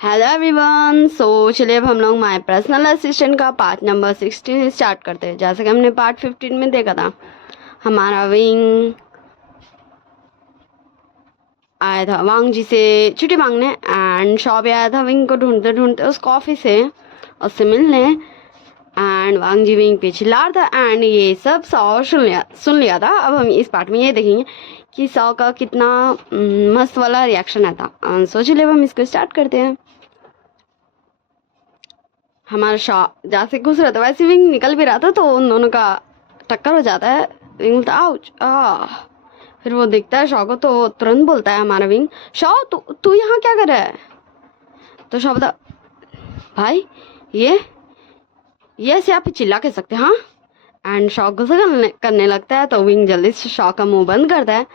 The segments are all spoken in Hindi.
Hello everyone. चलिए अब हम लोग माय पर्सनल असिस्टेंट का पार्ट नंबर 16 स्टार्ट करते हैं। जैसे कि हमने पार्ट 15 में देखा था, हमारा विंग आया था वांग जी से छुट्टी मांगने एंड शॉ भी आया था विंग को ढूंढते ढूंढते उसको ऑफिस से उससे मिलने। एंड वांग जी विंग पे चिल्ला रहा था एंड ये सब सौ सुन लिया था। अब हम इस पार्ट में ये देखेंगे कि सौ का कितना मस्त वाला रिएक्शन आता। चलिए अब हम इसको स्टार्ट करते हैं। हमारा शॉ जैसे घुस रहा था वैसे विंग निकल भी रहा था तो उन दोनों का टक्कर हो जाता है। विंग बोलता आउच फिर वो देखता है शॉ को तो तुरंत बोलता है हमारा विंग, शॉ तू तू यहाँ क्या कर रहा है? तो शॉ बोलता भाई ये ऐसे आप चिल्ला के सकते हाँ। एंड शॉ गुस्सा करने लगता है तो विंग जल्दी से शॉ का मुंह बंद करता है,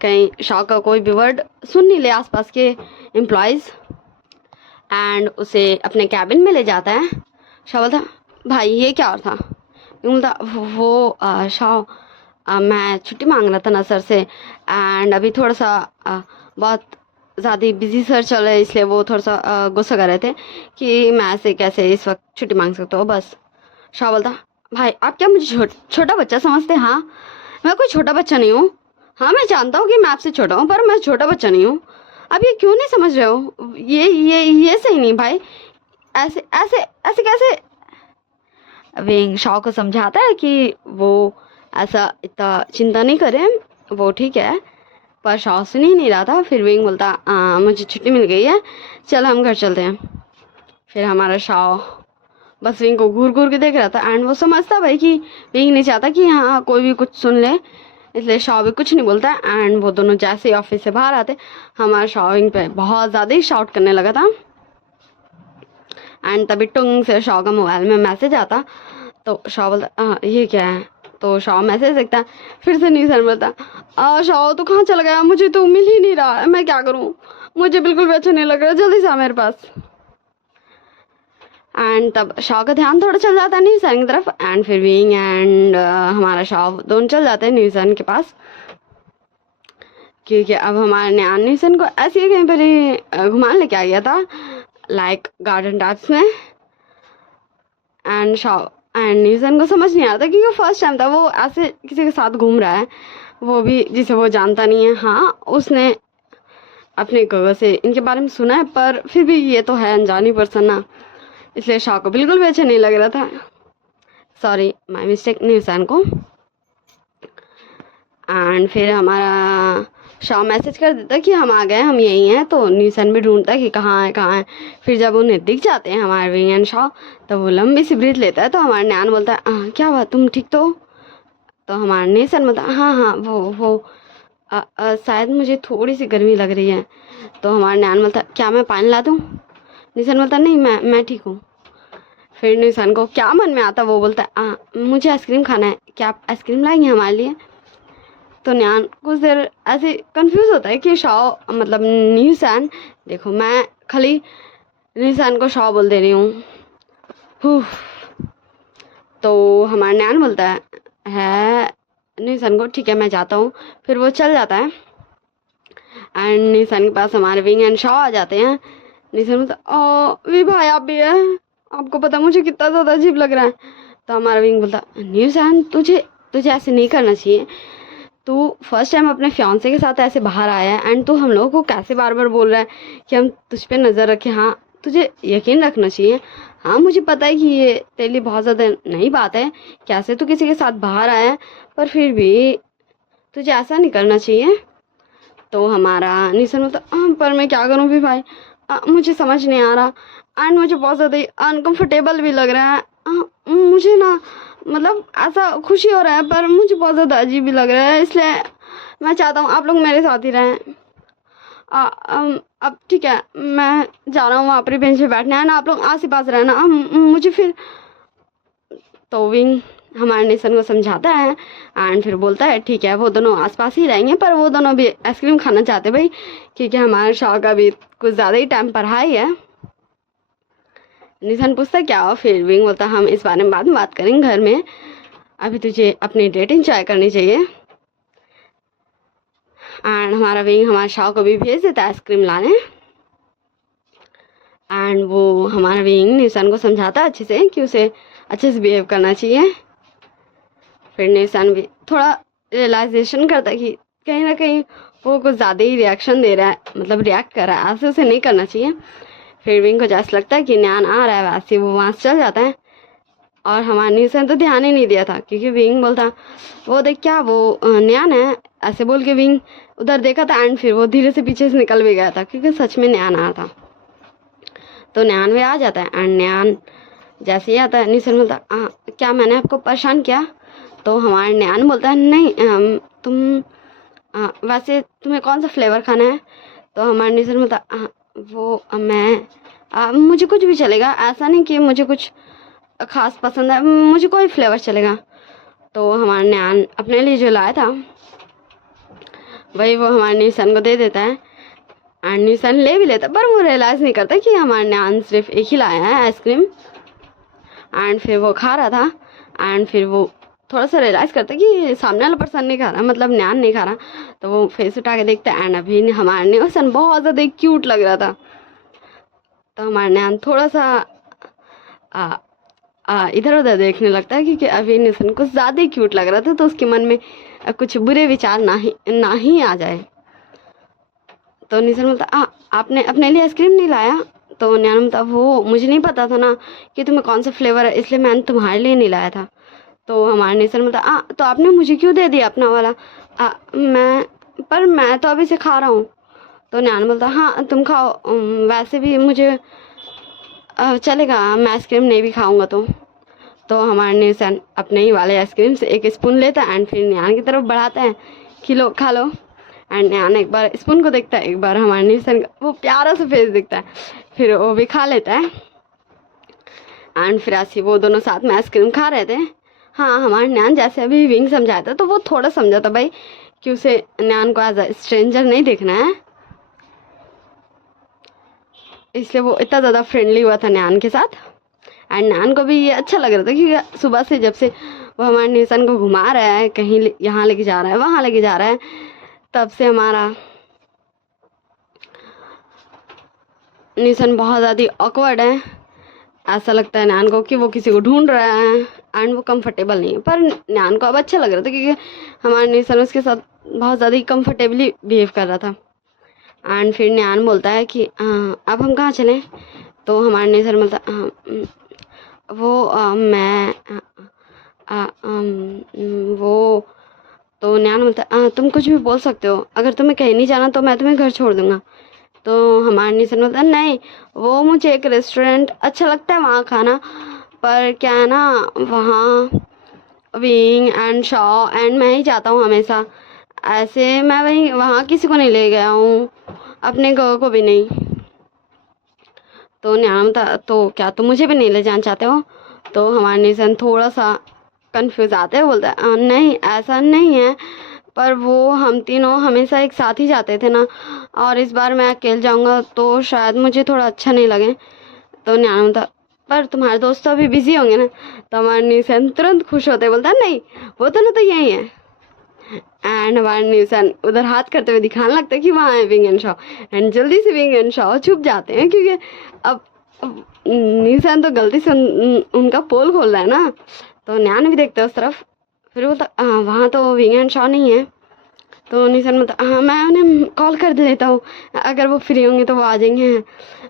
कहीं शॉ का कोई भी वर्ड सुन नहीं ले आसपास के एम्प्लॉयज़। एंड उसे अपने कैबिन में ले जाता है। शाह बोलता भाई ये क्या और था? बोलता वो शाह मैं छुट्टी मांग रहा था ना सर से एंड अभी थोड़ा सा बहुत ज़्यादा बिजी सर चल रहा है इसलिए वो थोड़ा सा गुस्सा कर रहे थे कि मैं ऐसे कैसे इस वक्त छुट्टी मांग सकता हूँ बस। शाह बोलता भाई आप क्या मुझे छोटा बच्चा समझते हैं? हाँ मैं कोई छोटा बच्चा नहीं हूँ। हाँ मैं जानता हूँ कि मैं आपसे छोटा हूँ पर मैं छोटा बच्चा नहीं हूँ। अब ये क्यों नहीं समझ रहे हो? ये सही नहीं भाई, ऐसे ऐसे ऐसे कैसे? विंग शॉ को समझाता है कि वो ऐसा इतना चिंता नहीं करे, वो ठीक है। पर शॉ सुन ही नहीं रहा था। फिर विंग बोलता मुझे छुट्टी मिल गई है, चल हम घर चलते हैं। फिर हमारा शॉ बस विंग को घूर घूर के देख रहा था एंड वो समझता भाई कि विंग नहीं चाहता कि हाँ कोई भी कुछ सुन ले, इसलिए शॉ भी कुछ नहीं बोलता। एंड वो दोनों जैसे ही ऑफिस से बाहर आते हमारा शॉ विंग पे बहुत ज़्यादा ही शाउट करने लगा था। एंड तभी टुंग से शॉ का मोबाइल में मैसेज आता तो शॉ बोलता ये क्या है? तो शॉ मैसेज देखता है। फिर से नीसन बोलता शॉ तू कहाँ चला गया? मुझे तो मिल ही नहीं रहा है, मैं क्या करूँ? मुझे बिल्कुल भी अच्छा नहीं लग रहा, जल्दी से आ मेरे पास। एंड तब शॉ का ध्यान थोड़ा चल जाता है न्यूसन की तरफ एंड फिर विंग एंड हमारा शॉ दोनों चल जाते हैं न्यूसन के पास, क्योंकि अब हमारे न्यान न्यूसन को ऐसे ही कहीं पर ही घुमाने लेके आ गया था लाइक गार्डन टाइप्स में। एंड शॉ एंड न्यूसन को समझ नहीं आता क्योंकि फर्स्ट टाइम था वो ऐसे किसी के साथ घूम रहा है, वो भी जिसे वो जानता नहीं है। हाँ उसने अपने गगो से इनके बारे में सुना है पर फिर भी ये तो है अनजानी पर्सन ना, इसलिए शॉ को बिल्कुल भी अच्छा नहीं लग रहा था। सॉरी माय मिस्टेक न्यूसन को। एंड फिर हमारा शॉ मैसेज कर देता कि हम आ गए, हम यहीं हैं। तो न्यूसन भी ढूंढता कि कहाँ है कहाँ है। फिर जब उन्हें दिख जाते हैं हमारे विंग एंड शॉ तो वो लंबी सी ब्रीथ लेता है। तो हमारा न्यान बोलता है क्या हुआ, तुम ठीक तो? तो हमारा न्यूसन बोलता है हाँ वो शायद मुझे थोड़ी सी गर्मी लग रही है। तो हमारा न्यान बोलता है क्या मैं पानी ला दूँ? न्यूसन बोलता नहीं मैं ठीक हूँ। फिर न्यूसन को क्या मन में आता वो बोलता है मुझे आइसक्रीम खाना है, क्या आप आइसक्रीम लाएंगे हमारे लिए? तो न्यान कुछ देर ऐसे कंफ्यूज होता है कि शॉ मतलब न्यूसन, देखो मैं खाली न्यूसन को शॉ बोल दे रही हूँ। तो हमारा न्यान बोलता है न्यूसन को ठीक है मैं जाता हूँ। फिर वो चल जाता है एंड न्यूसन के पास हमारे विंग एंड शॉ आ जाते हैं। न्यूसन बोलता वी भाई आप भी है, आपको पता मुझे कितना ज़्यादा अजीब लग रहा है। तो हमारा विंग बोलता न्यूसन तुझे ऐसे नहीं करना चाहिए, तू फर्स्ट टाइम अपने फियांसे के साथ ऐसे बाहर आया है एंड तू हम लोगों को कैसे बार बार बोल रहा है कि हम तुझ पे नज़र रखें। हाँ तुझे यकीन रखना चाहिए। हाँ मुझे पता है कि ये तेरे लिए बहुत ज़्यादा नई बात है, कैसे तू किसी के साथ बाहर आया है, पर फिर भी तुझे ऐसा नहीं करना चाहिए। तो हमारा निशन होता पर मैं क्या करूँ भी भाई, मुझे समझ नहीं आ रहा एंड मुझे बहुत ज़्यादा अनकंफर्टेबल भी लग रहा है। मुझे ना मतलब ऐसा खुशी हो रहा है पर मुझे बहुत ज़्यादा अजीब भी लग रहा है, इसलिए मैं चाहता हूँ आप लोग मेरे साथ ही रहें। अब ठीक है मैं जा रहा हूँ वहाँ पर बेंच पे बैठने, है ना आप लोग आस पास रहना। मुझे फिर तो विंग हमारे नेशन को समझाता है एंड फिर बोलता है ठीक है वो दोनों आसपास ही रहेंगे, पर वो दोनों भी आइसक्रीम खाना चाहते भाई क्योंकि हमारे शॉ का भी कुछ ज़्यादा ही टाइम पढ़ाई है। निशान पूछता क्या हो? फिर विंग बोलता हम इस बारे में बाद में बात करेंगे घर में, अभी तुझे अपनी डेट इंजॉय करनी चाहिए। एंड हमारा विंग हमारे शॉ को भी भेज देता है आइसक्रीम लाने। एंड वो हमारा विंग निशान को समझाता अच्छे से कि उसे अच्छे से बिहेव करना चाहिए। फिर निशान भी थोड़ा रियलाइजेशन करता है कि कहीं ना कहीं वो कुछ ज़्यादा ही रिएक्शन दे रहा है, मतलब रिएक्ट कर रहा है, ऐसे उसे नहीं करना चाहिए। फिर विंग को जैसे लगता है कि न्यान आ रहा है वैसे वो वहाँ से चल जाता है। और हमारे निशान तो ध्यान ही नहीं दिया था क्योंकि विंग बोलता वो देख क्या वो न्यान है, ऐसे बोल के विंग उधर देखा था एंड फिर वो धीरे से पीछे से निकल भी गया था क्योंकि सच में न्यान आया था। तो न्यान भी आ जाता है एंड न्यान जैसे ही आता है निशान बोलता क्या मैंने आपको परेशान किया? तो हमारा न्यान बोलता है नहीं तुम वैसे तुम्हें कौन सा फ्लेवर खाना है? तो हमारा निशान बोलता वो मैं मुझे कुछ भी चलेगा, ऐसा नहीं कि मुझे कुछ खास पसंद है, मुझे कोई फ्लेवर चलेगा। तो हमारा न्यान अपने लिए जो लाया था वही वो हमारे निशान को दे देता है एंड निशान ले भी लेता, पर वो रियलाइज़ नहीं करता कि हमारा न्यान सिर्फ एक ही लाया है आइसक्रीम। एंड फिर वो खा रहा था एंड फिर वो थोड़ा सा रियलाइज़ करता कि सामने वाला पर्सन नहीं खा रहा, मतलब न्यान नहीं खा रहा। तो वो फेस उठा के देखता है एंड अभी हमारा निशान बहुत ज़्यादा क्यूट लग रहा था। तो हमारा न्यान थोड़ा सा इधर उधर देखने लगता है क्योंकि अभी निशान कुछ ज़्यादा ही क्यूट लग रहा था, तो उसके मन में कुछ बुरे विचार ना ही आ जाए। तो निशान बोलता आपने अपने लिए आइसक्रीम नहीं लाया? तो न्यान बोलता वो मुझे नहीं पता था ना कि तुम्हें कौन सा फ्लेवर है, इसलिए मैंने तुम्हारे लिए नहीं लाया था। तो हमारे निशान बोलता तो आपने मुझे क्यों दे दिया अपना वाला? मैं तो अभी से खा रहा हूँ। तो न्यान बोलता हाँ तुम खाओ, वैसे भी मुझे चलेगा, मैं आइसक्रीम नहीं भी खाऊंगा। तो हमारे निशान अपने ही वाले आइसक्रीम से एक स्पून लेता है एंड फिर न्यान की तरफ बढ़ाता है कि लो खा लो। एंड न्यान एक बार स्पून को देखता है, एक बार हमारे निशान का वो प्यारा सा फेस दिखता है, फिर वो भी खा लेता है। एंड फिर ऐसे वो दोनों साथ में आइसक्रीम खा रहे थे। हाँ हमारे न्यान जैसे अभी विंग समझाया था तो वो थोड़ा समझा था भाई कि उसे न्यान को एज अ स्ट्रेंजर नहीं देखना है, इसलिए वो इतना ज़्यादा फ्रेंडली हुआ था न्यान के साथ। एंड न्यान को भी ये अच्छा लग रहा था कि सुबह से जब से वो हमारे निशान को घुमा रहा है, कहीं यहाँ लेके जा रहा है वहाँ लेके जा रहा है, तब से हमारा निशान बहुत ज़्यादा ऑकवर्ड है। ऐसा लगता है न्यान को कि वो किसी को ढूंढ रहा है एंड वो कंफर्टेबल नहीं है। पर न्यान को अब अच्छा लग रहा था क्योंकि हमारा निशान उसके साथ बहुत ज़्यादा ही कंफर्टेबली बिहेव कर रहा था। एंड फिर न्यान बोलता है कि अब हम कहाँ चलें? तो हमारा निशान बोलता मैं वो तो न्यान बोलता तुम कुछ भी बोल सकते हो, अगर तुम्हें कहीं नहीं जाना तो मैं तुम्हें घर छोड़ दूंगा। तो हमारा निशान बोलता नहीं, वो मुझे एक रेस्टोरेंट अच्छा लगता है वहाँ खाना, पर क्या है ना वहाँ विंग एंड शॉ एंड मैं ही जाता हूँ हमेशा, ऐसे मैं वहाँ किसी को नहीं ले गया हूँ, अपने घर को भी नहीं। तो न्यान था तो क्या तुम मुझे भी नहीं ले जाना चाहते हो? तो हमारा निशान थोड़ा सा कंफ्यूज आता है, बोलता है नहीं ऐसा नहीं है, पर वो हम तीनों हमेशा एक साथ ही जाते थे ना, और इस बार मैं अकेले जाऊंगा तो शायद मुझे थोड़ा अच्छा नहीं लगे। तो न्यान था पर तुम्हारे दोस्त तो अभी बिजी होंगे ना? तो हमारा निशान तुरंत खुश होते बोलता है नहीं वो तो ना तो यही है। एंड हमारा निशान उधर हाथ करते हुए दिखाने लगता है कि वहाँ है विंग एंड शॉ, एंड जल्दी से विंग एंड शॉ छुप जाते हैं क्योंकि अब निशान तो गलती से उनका पोल खोल रहा है ना। तो न्यान भी देखते हैं उस तरफ, फिर बोलता वहाँ तो विंग एंड शॉ नहीं है। तो निशान बोलता मैं उन्हें कॉल कर लेता हूँ, अगर वो फ्री होंगे तो वो आ जाएंगे।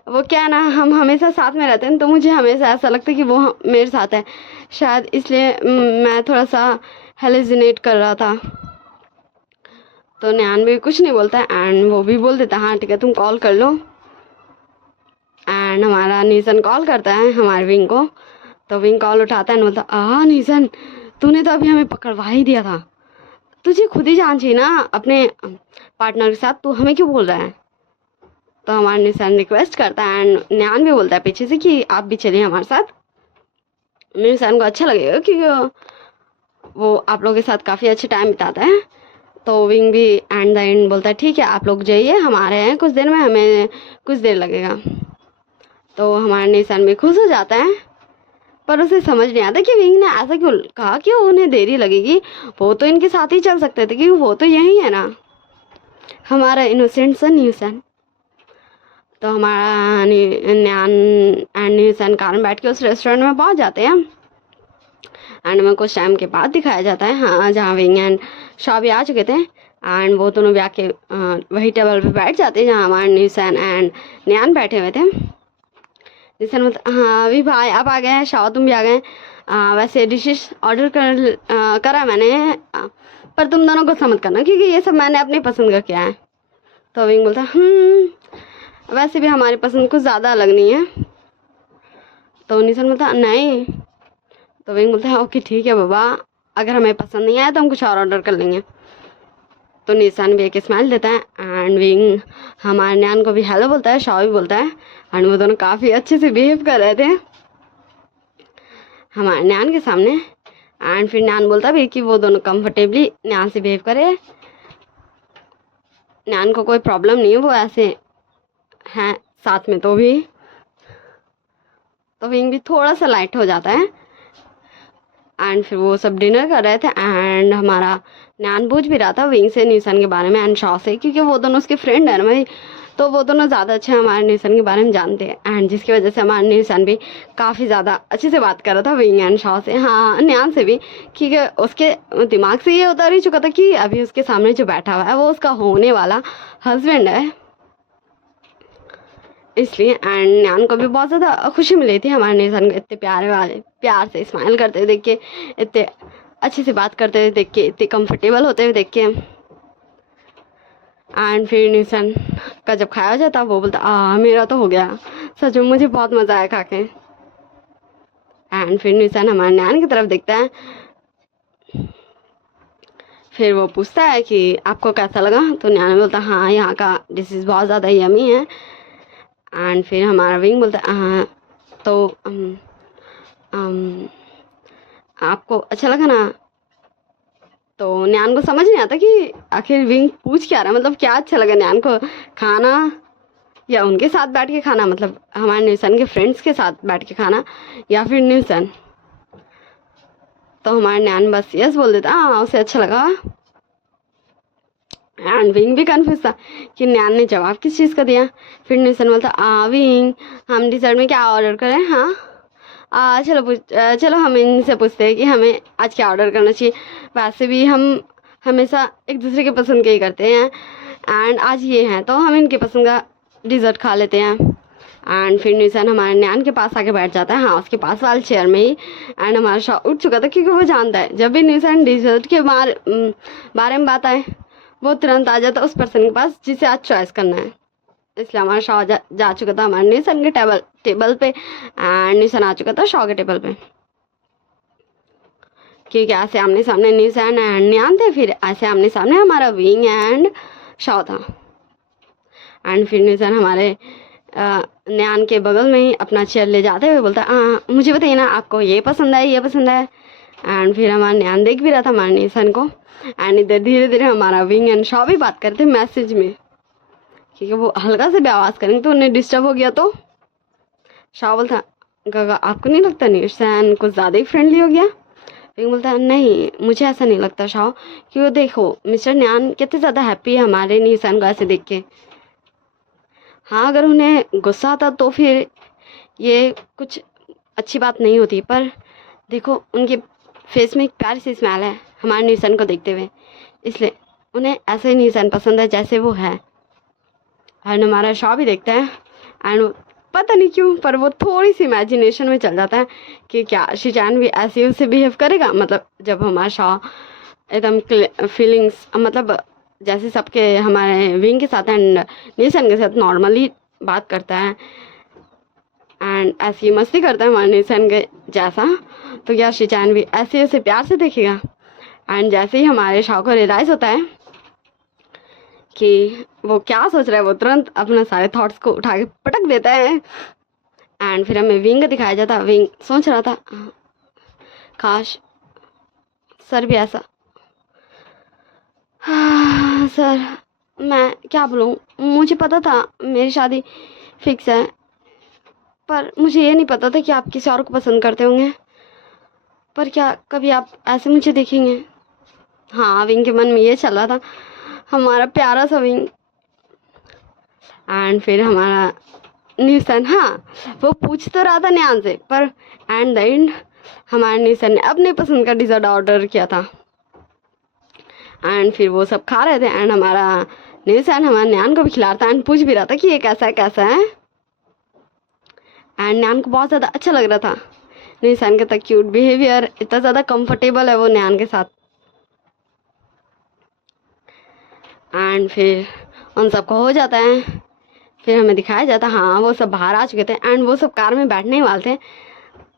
वो क्या ना हम हमेशा साथ में रहते हैं तो मुझे हमेशा ऐसा लगता है कि वो मेरे साथ है, शायद इसलिए मैं थोड़ा सा हेलिजिनेट कर रहा था। तो न्यान भी कुछ नहीं बोलता एंड वो भी बोल देता हाँ ठीक है तुम कॉल कर लो। एंड हमारा निशान कॉल करता है हमारे विंग को। तो विंग कॉल उठाता है एंड बोलता निशान तूने तो अभी हमें पकड़वा ही दिया था, तुझे खुद ही जान चाहिए ना अपने पार्टनर के साथ, तू हमें क्यों बोल रहा है? तो हमारा निशान रिक्वेस्ट करता है एंड न्यान भी बोलता है पीछे से कि आप भी चलिए हमारे साथ, निशान को अच्छा लगेगा क्योंकि वो आप लोगों के साथ काफ़ी अच्छे टाइम बिताता है। तो विंग भी एंड द एंड बोलता है ठीक है आप लोग जाइए, हम आ रहे हैं कुछ देर में, हमें कुछ देर लगेगा। तो हमारा निशान भी खुश हो जाता है, पर उसे समझ नहीं आता कि विंग ने ऐसा क्यों कहा कि उन्हें देरी लगेगी, वो तो इनके साथ ही चल सकते थे क्योंकि वो तो यही है ना हमारा इनोसेंट सा निशान। तो हमारा न्यान एंड न्यूसन कार में बैठ के उस रेस्टोरेंट में पहुंच जाते हैं। एंड हमें कुछ टाइम के बाद दिखाया जाता है हाँ जहाँ विंग एंड शॉ भी आ चुके थे। एंड वो दोनों भी आके वही टेबल पे बैठ जाते हैं जहाँ हमारे न्यूसन एंड न्यान बैठे हुए थे। न्यूसन बोलता हाँ अभी भाई आप आ गए हैं, शॉ तुम भी आ गए। वैसे डिशेस ऑर्डर करा मैंने, पर तुम दोनों गुस्सा मत करना क्योंकि ये सब मैंने अपनी पसंद का किया है। तो विंग बोलता वैसे भी हमारी पसंद कुछ ज़्यादा अलग नहीं है। तो न्यूसन बोलता नहीं। तो विंग बोलता है ओके ठीक है बाबा, अगर हमें पसंद नहीं आया तो हम कुछ और ऑर्डर कर लेंगे। तो न्यूसन भी एक स्माइल देता है एंड विंग हमारे न्यान को भी हेलो बोलता है, शॉ भी बोलता है। एंड वो दोनों काफ़ी अच्छे से बिहेव कर रहे थे हमारे न्यान के सामने। एंड फिर न्यान बोलता भी कि वो दोनों कंफर्टेबली न्यान से बिहेव करे, न्यान को कोई प्रॉब्लम नहीं है, वो ऐसे हैं साथ में। तो विंग भी थोड़ा सा लाइट हो जाता है। एंड फिर वो सब डिनर कर रहे थे एंड हमारा न्यान पूछ भी रहा था विंग से न्यूसन के बारे में एंड शॉ से, क्योंकि वो दोनों उसके फ्रेंड है ना भाई, तो वो दोनों ज़्यादा अच्छे हमारे न्यूसन के बारे में जानते हैं। एंड जिसकी वजह से हमारा न्यूसन भी काफ़ी ज़्यादा अच्छे से बात कर रहा था विंग एंड शॉ से, हाँ न्यान से भी, क्योंकि उसके दिमाग से ये उतर ही चुका था कि अभी उसके सामने जो बैठा हुआ है वो उसका होने वाला हस्बैंड है, इसलिए। एंड न्यान को भी बहुत ज़्यादा खुशी मिली थी हमारे न्यूसन को इतने प्यार से स्माइल करते हुए देख के, इतने अच्छे से बात करते हुए देख के, इतने कंफर्टेबल होते हुए देख के। एंड फिर न्यूसन का जब खाया जाता वो बोलता मेरा तो हो गया, सच में मुझे बहुत मज़ा आया खा के। एंड फिर न्यूसन हमारे न्यान की तरफ देखता है, फिर वो पूछता है कि आपको कैसा लगा। तो न्यान बोलता हाँ यहाँ का डिशेस बहुत ज़्यादा यमी है। एंड फिर हमारा विंग बोलता हाँ तो आपको अच्छा लगा ना। तो न्यान को समझ नहीं आता कि आखिर विंग पूछ क्या रहा है, मतलब क्या अच्छा लगा न्यान को, खाना या उनके साथ बैठ के खाना, मतलब हमारे न्यूसन के फ्रेंड्स के साथ बैठ के खाना या फिर न्यूसन। तो हमारा न्यान बस यस बोल देता हाँ उसे अच्छा लगा। एंड विंग भी कन्फ्यूज था कि न्यान ने जवाब किस चीज़ का दिया। फिर न्यूसन बोलता विंग हम डिजर्ट में क्या ऑर्डर करें, हाँ चलो हम इनसे पूछते हैं कि हमें आज क्या ऑर्डर करना चाहिए। वैसे भी हम हमेशा एक दूसरे के पसंद के ही करते हैं एंड आज ये हैं तो हम इनके पसंद का डिज़र्ट खा लेते हैं। एंड फिर न्यूसन हमारे न्यान के पास आके बैठ जाता है, हाँ उसके पास वाले चेयर में ही। एंड हमारा शॉ उठ चुका था क्योंकि वो जानता है जब भी न्यूसन डिज़र्ट के बारे में बात आए वो तुरंत आ जाता है उस पर्सन के पास जिसे आज चॉइस करना है। इसलिए हमारा शॉ जा चुका था हमारे न्यूसन के टेबल पे एंड न्यूसन आ चुका था शॉ के टेबल पे, क्योंकि ऐसे आमने सामने न्यूसन एंड न्यान थे, फिर ऐसे आमने सामने हमारा विंग एंड शॉ था। एंड फिर न्यूसन हमारे न्यान के बगल में ही अपना चेयर ले जाते हुए बोलता मुझे बताइए ना आपको ये पसंद है ये पसंद है। एंड फिर हमारा न्यान देख भी रहा था हमारे न्यूसन को। एंड इधर धीरे धीरे हमारा विंग एंड शॉ भी बात करते मैसेज में, क्योंकि वो हल्का से भी आवाज़ करेंगे तो उन्हें डिस्टर्ब हो गया। तो शॉ बोलता गागा आपको नहीं लगता न्यूसन कुछ ज़्यादा ही फ्रेंडली हो गया। विंग बोलता नहीं मुझे ऐसा नहीं लगता शॉ, क्योंकि देखो मिस्टर न्यान कितने ज़्यादा हैप्पी है हमारे न्यूसन को ऐसे देख के। हाँ अगर उन्हें गुस्सा आता तो फिर ये कुछ अच्छी बात नहीं होती, पर देखो उनके फेस में एक प्यारी सी स्माइल है हमारे न्यूसन को देखते हुए, इसलिए उन्हें ऐसे ही न्यूसन पसंद है जैसे वो है। एंड हमारा शॉ भी देखता है एंड पता नहीं क्यों पर वो थोड़ी सी इमेजिनेशन में चल जाता है कि क्या शिचान भी ऐसे उससे बिहेव करेगा। मतलब जब हमारा शॉ एकदम फीलिंग्स मतलब जैसे सबके हमारे विंग के साथ एंड न्यूसन के साथ नॉर्मली बात करता है एंड ऐसी मस्ती करता है हमारे न्यूसन के जैसा, तो क्या शिचान भी ऐसे उसे प्यार से देखेगा। एंड जैसे ही हमारे शॉ को रियलाइज़ होता है कि वो क्या सोच रहा है वो तुरंत अपने सारे थॉट्स को उठा के पटक देता है। एंड फिर हमें विंग दिखाया जाता, विंग सोच रहा था काश सर भी ऐसा। सर मैं क्या बोलूँ, मुझे पता था मेरी शादी फिक्स है, पर मुझे ये नहीं पता था कि आप किसी और को पसंद करते होंगे। पर क्या कभी आप ऐसे मुझे देखेंगे। हाँ विंग के मन में ये चल रहा था, हमारा प्यारा सा विंग। एंड फिर हमारा न्यूसन, हाँ वो पूछ तो रहा था न्यान से, पर एंड द एंड हमारे न्यूसन ने अपने पसंद का डिज़र्ट ऑर्डर किया था। एंड फिर वो सब खा रहे थे एंड हमारा न्यूसन हमारे न्यान को भी खिला रहा था एंड पूछ भी रहा था कि ये कैसा है कैसा है। एंड न्यान को बहुत ज़्यादा अच्छा लग रहा था, न्यूसन का तो क्यूट बिहेवियर, इतना ज़्यादा कंफर्टेबल है वो न्यान के साथ। एंड फिर उन सबको हो जाता है, फिर हमें दिखाया जाता है हाँ वो सब बाहर आ चुके थे एंड वो सब कार में बैठने ही वाले थे।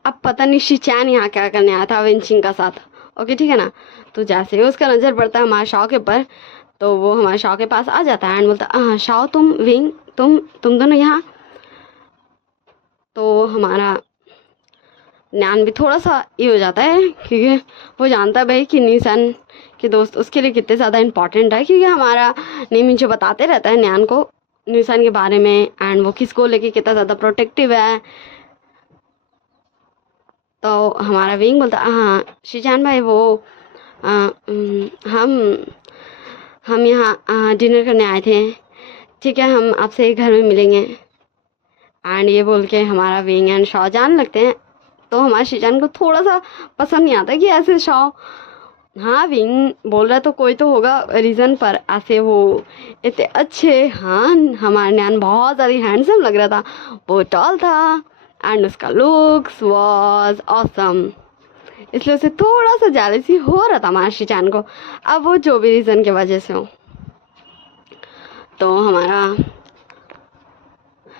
अब पता नहीं शिचैन यहाँ क्या करने आया था विंचिंग का साथ। ओके ठीक है ना। तो जैसे ही उसका नज़र पड़ता है हमारे शाओ के ऊपर, तो वो हमारे शाओ के पास आ जाता है एंड बोलता है हाँ शाओ तुम विंग तुम दोनों यहाँ। तो हमारा न्यान भी थोड़ा सा ये हो जाता है क्योंकि वो जानता है भाई कि न्यूसन के दोस्त उसके लिए कितने ज़्यादा इम्पॉर्टेंट है, क्योंकि हमारा नीमिंचो बताते रहता है न्यान को न्यूसन के बारे में एंड वो किसको लेके कितना ज़्यादा प्रोटेक्टिव है। तो हमारा विंग बोलता हाँ शिजान भाई वो हम यहाँ डिनर करने आए थे, ठीक है हम आपसे घर में मिलेंगे। एंड ये बोल के हमारा विंग एंड शॉ जान लगते हैं। तो हमारे शिजान को थोड़ा सा पसंद नहीं आता कि ऐसे शॉ, हाँ विंग बोल रहा है तो कोई तो होगा रीज़न, पर ऐसे वो इतने अच्छे, हाँ हमारा न्यान बहुत ज़्यादा हैंडसम लग रहा था, वो टॉल था एंड उसका लुक्स वाज ऑसम, इसलिए उसे थोड़ा सा जेलसी हो रहा था हमारे शिजान को, अब वो जो भी रीज़न की वजह से हो। तो हमारा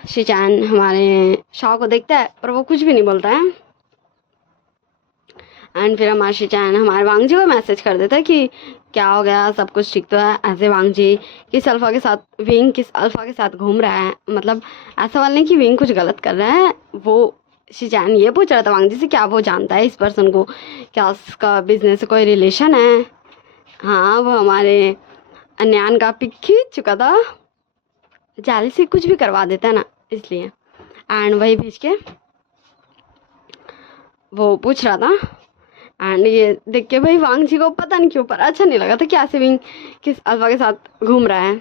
शिजान हमारे शॉ को देखता है पर वो कुछ भी नहीं बोलता है। एंड फिर हमारा शिजान हमारे वांग जी को मैसेज कर देता है कि क्या हो गया, सब कुछ ठीक तो है। ऐसे वांग जी किस अल्फ़ा के साथ, विंग किस अल्फ़ा के साथ घूम रहा है, मतलब ऐसा वाला नहीं कि विंग कुछ गलत कर रहा है। वो शिजान ये पूछ रहा था वांग जी से क्या वो जानता है इस पर्सन को, क्या उसका बिजनेस से कोई रिलेशन है। हाँ वो हमारे न्यान का पिक खींच चुका था, जाली से कुछ भी करवा देता है ना इसलिए। एंड वही भेज के वो पूछ रहा था एंड ये देख के भाई वांग जी को पता नहीं क्यों पर अच्छा नहीं लगा था कि ऐसे विंग किस अल्फ़ा के साथ घूम रहा है।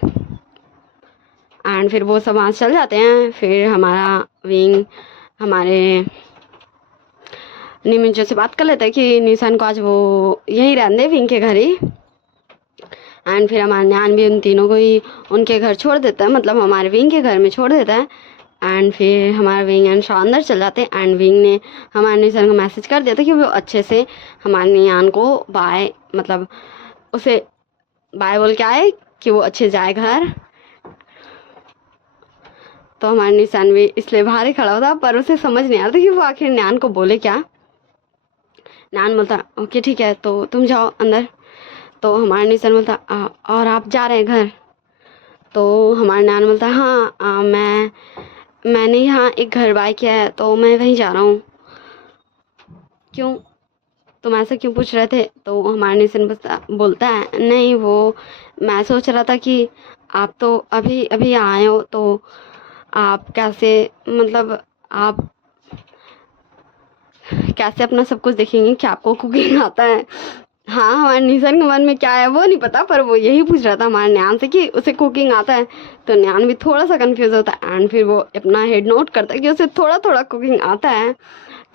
एंड फिर वो सब वहाँ चल जाते हैं। फिर हमारा विंग हमारे निमिंचो से बात कर लेता है कि निशान को आज वो यहीं रहने दे विंग के घर ही। एंड फिर हमारा न्यान भी उन तीनों को ही उनके घर छोड़ देता है, मतलब हमारे विंग के घर में छोड़ देता है। एंड फिर हमारा विंग एंड शॉ अंदर चल जाते हैं एंड विंग ने हमारे निशान को मैसेज कर दिया था कि वो अच्छे से हमारे नियान को बाय, मतलब उसे बाय बोल के आए कि वो अच्छे जाए घर। तो हमारा निशान भी इसलिए बाहर ही खड़ा होता पर उसे समझ नहीं आ रहा था कि वो आखिर न्यान को बोले क्या। न्यान बोलता ओके ठीक है तो तुम जाओ अंदर। तो हमारा निशान बोलता और आप जा रहे हैं घर। तो हमारा न्यान बोलता हाँ मैंने यहाँ एक घर बाय किया है तो मैं वहीं जा रहा हूँ। क्यों, तुम ऐसा क्यों पूछ रहे थे। तो हमारा निशान बोलता है नहीं वो मैं सोच रहा था कि आप तो अभी अभी आए हो तो आप कैसे, मतलब आप कैसे अपना सब कुछ देखेंगे, क्या आपको कुकिंग आता है। हाँ हमारे निशान के मन में क्या है वो नहीं पता, पर वो यही पूछ रहा था हमारे न्यान से कि उसे कुकिंग आता है। तो न्यान भी थोड़ा सा कंफ्यूज होता है एंड फिर वो अपना हेड नोट करता है कि उसे थोड़ा थोड़ा कुकिंग आता है।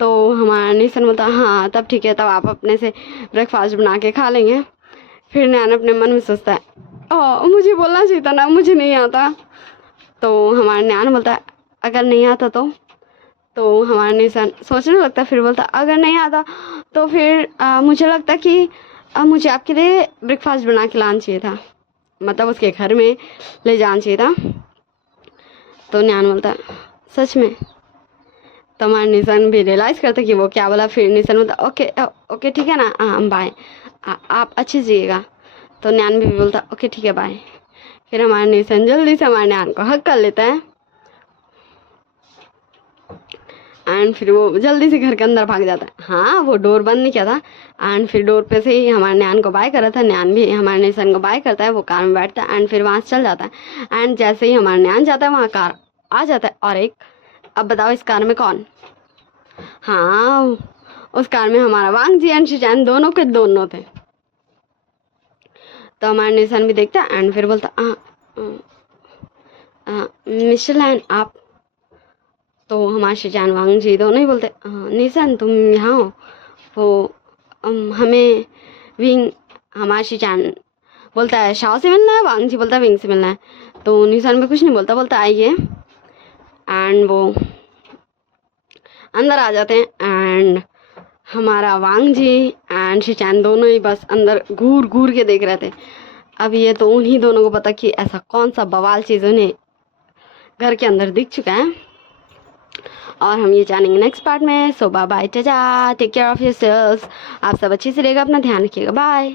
तो हमारा निशान बोलता हाँ तब ठीक है, तब आप अपने से ब्रेकफास्ट बना के खा लेंगे। फिर न्यान अपने मन में सोचता है मुझे बोलना चाहिए था ना, मुझे नहीं आता। तो हमारा न्यान बोलता है अगर नहीं आता तो हमारा निशान सोचने लगता है, फिर बोलता अगर नहीं आता तो फिर मुझे लगता कि मुझे आपके लिए ब्रेकफास्ट बना के लाना चाहिए था, मतलब उसके घर में ले जाना चाहिए था। तो न्यान बोलता सच में। तो हमारा निशान भी रियलाइज़ करता कि वो क्या बोला। फिर निशान बोलता ओके ठीक है ना, हाँ बाय, आप अच्छे जिएगा। तो न्यान भी बोलता ओके ठीक है बाय। फिर हमारा निशान जल्दी से हमारे न्यान को हक कर लेता है एंड फिर वो जल्दी से घर के अंदर भाग जाता है। हाँ वो डोर बंद नहीं किया था एंड फिर डोर पे से ही हमारे न्यान को बाय कर रहा था। न्यान भी हमारे निशान को बाय करता है, वो कार में बैठता है एंड फिर वहाँ से चल जाता है। एंड जैसे ही हमारा न्यान जाता है वहाँ कार आ जाता है और एक, अब बताओ इस कार में कौन। हाँ उस कार में हमारा वांग जी एंड शिजान दोनों के दोनों थे। तो हमारा निशान भी देखता है एंड फिर बोलता मिस्टर लैन आप, तो हमारे शिजान वांग जी दोनों ही बोलते निसन तुम यहाँ हो, वो हमें विंग, हमारे शिजान बोलता है शाओ से मिलना है, वांग जी बोलता है विंग से मिलना है। तो निसान भी कुछ नहीं बोलता, बोलता आइए, एंड वो अंदर आ जाते हैं। एंड हमारा वांग जी एंड शिचान दोनों ही बस अंदर घूर घूर के देख रहे थे। अब ये तो उन्हीं दोनों को पता कि ऐसा कौन सा बवाल चीज़ उन्हें घर के अंदर दिख चुका है, और हम ये जानेंगे नेक्स्ट पार्ट में। So bye bye, tata, take care of yourselves. आप सब अच्छे से रहेगा, अपना ध्यान रखिएगा, बाय।